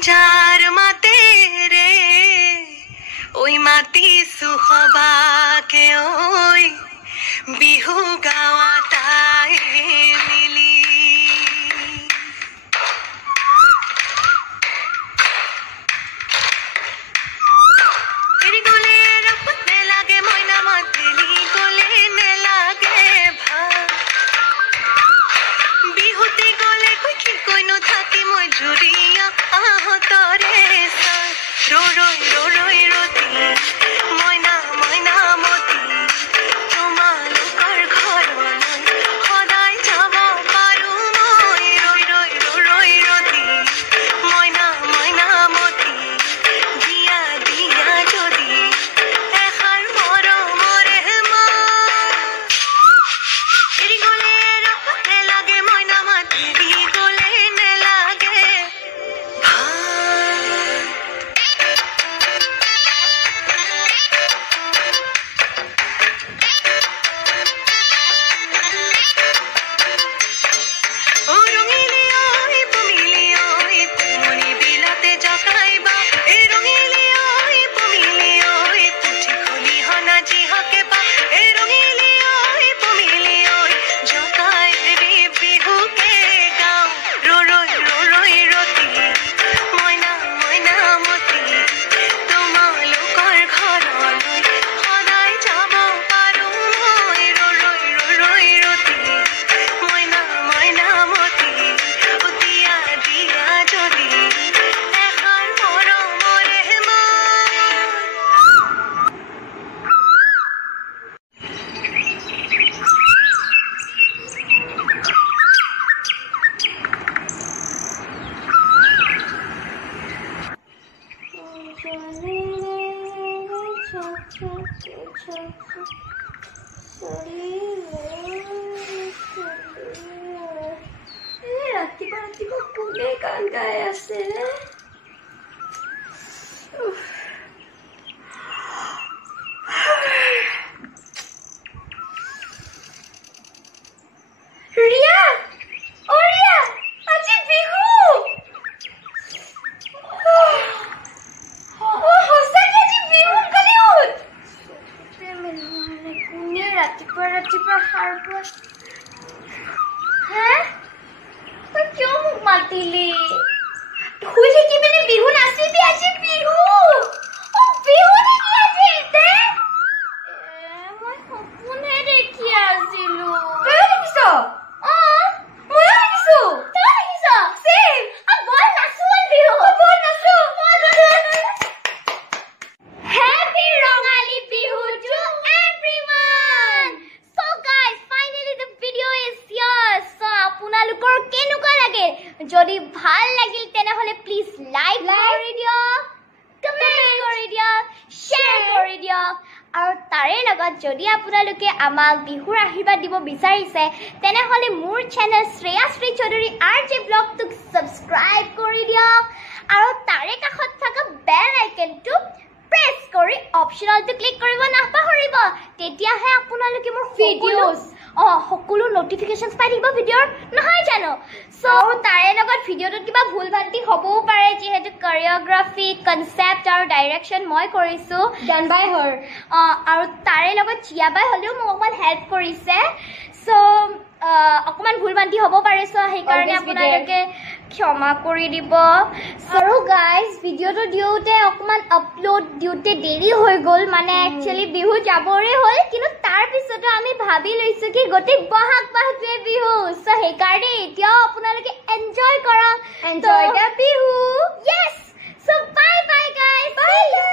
jar माते रे ओई माती सुखबा के ओई बिहु गावा ताई मिली तेरी गोले रपने लागे मोइना मतेली गोले ने लागे भा बिहुते गोले कोई की कोई नो थाकी मोय जुरिया आहो तोरे सा रो रोई रोती मोइना मोइना मोती তোমালোকৰ ঘৰলৈ সদায় যাব পাৰো মই ৰৈ ৰতি মইনা মইনা মতি দিয়া দিয়া যদি এষাৰ মৰমৰে এৰি গ'লে ৰখতে লাগে মইনা মাতি গ'লে নেলাগে ৰাতিপুৱা কোনে গান গাই আছে ৰাতিপুৱা সাৰ পোৱা হে তই কিয় মোক মাতিলি শুই থাকি পিনে বিহু নাচিবি আজি বিহু বিহু নেকি আজি দে মই সপোনহে দেখি আছিলো তই দেখিছ ময়ো দেখিছো তই দেখিছ চেম বল নাচো বিহু বল নাচো happy Rongali Bihu to everyone so guys finally the video is here so আপোনালোকৰ কেনেকুৱা লাগে যদি ভাল লাগিল তেনেহলে প্লিজ লাইক কৰি দিয়ক কমেন্ট কৰি দিয়ক শ্বেয়াৰ কৰি দিয়ক আৰু তাৰে লগত যদি আপোনালোকে আমাক বিহুৰ আশীৰ্বাদ দিব বিচাৰিছে তেনেহলে মোৰ চেনেল শ্ৰেয়াশ্ৰী চৌধুৰী RJ ব্লগটোক সাবস্ক্ৰাইব কৰি দিয়ক আৰু তাৰে কাষত থকা বেল আইকনটো প্ৰেছ কৰি অপচনেলটো ক্লিক কৰিব নাপাহৰিব তেতিয়াহে আপোনালোকে মোৰ ভিডিঅ'ছ সকলো নটিফিকেশনছ পাই থাকিব ভিডিঅ'ৰ নহয় জানো সো তাৰে লগত ভিডিঅ'টোত কিবা ভুল ভ্ৰান্তি হ'বও পাৰে যেহেতু কোৰিওগ্ৰাফি কনসেপ্ট আৰু ডাইৰেকচন মই কৰিছো ডান বাই হৰ আৰু তাৰে লগত চিয়া বাই হলেও মোক অকমান হেল্প কৰিছে সো অকমান ভুল ভ্ৰান্তি হ'ব পাৰে সো সেই কাৰণে আপোনালোকে ক্ষমা কৰি দিব আৰু গাইজ ভিডিঅ'টো দিওতে অকমান আপলোড দিওতে দেৰি হৈ গ'ল মানে একচুয়ালি বিহু যাবৰে হ'ল কিন্তু তাৰ পিছতো আমি ভাবি লৈছো কি গতি বহাগ মাহটোৱে বিহু সো সেই কাৰণে এতিয়া আপোনালোকে এনজয় কৰক enjoy the Bihu yes so bye bye guys bye